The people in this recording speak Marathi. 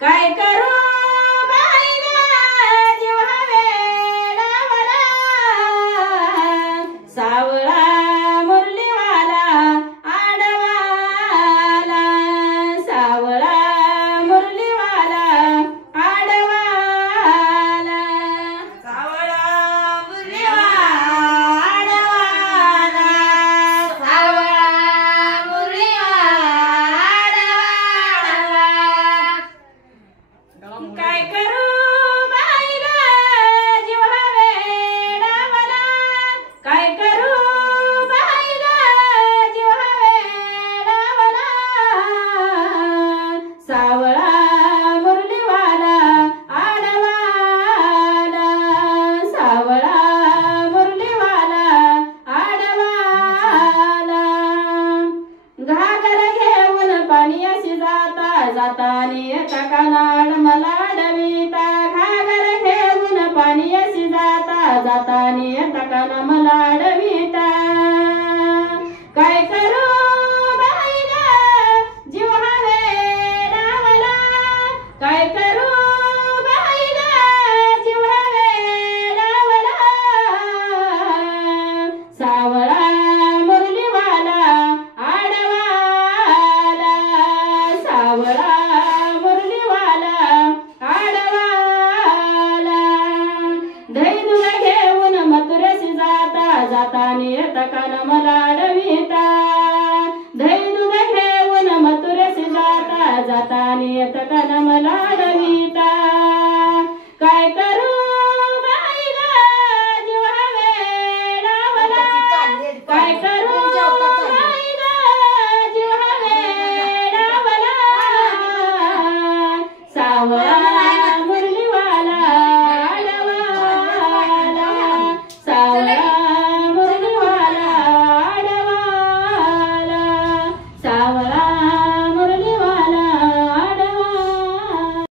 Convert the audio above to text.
काय करू बाई ग जीव वेडावला सावळा मुरलीवाला आडवाला सावळा मुरलीवाला आडवाला सावळा मुरलीवाला आडवाला सावळा मुरलीवाला काय करू बाई ग जीव वेडावला काय करू बाई ग जीव वेडावला सावळा मुरलीवाला आडवाला सावळा मुरलीवाला आडवाला घागर घेऊन पाणी अशी जाता जातानी तकानाड मला डविता घागर घेऊन पाणी अशी जाता जातानी तकाना मला डविता काय करू बाई ग जीव वेडावला काय करू बाई ग जीव वेडावला सावळा मुरलीवाला आडवाला सावळा मुरलीवाला आडवाला दही दूध घेऊन मथुरेशी जाता जातानी तकाना मला डविता दही दूध घेऊन मथुरेशी जाता जातानी तकाना मला डविता काय करू बाई ग जीव वेडावला काय करू बाई ग जीव वेडावला सावळा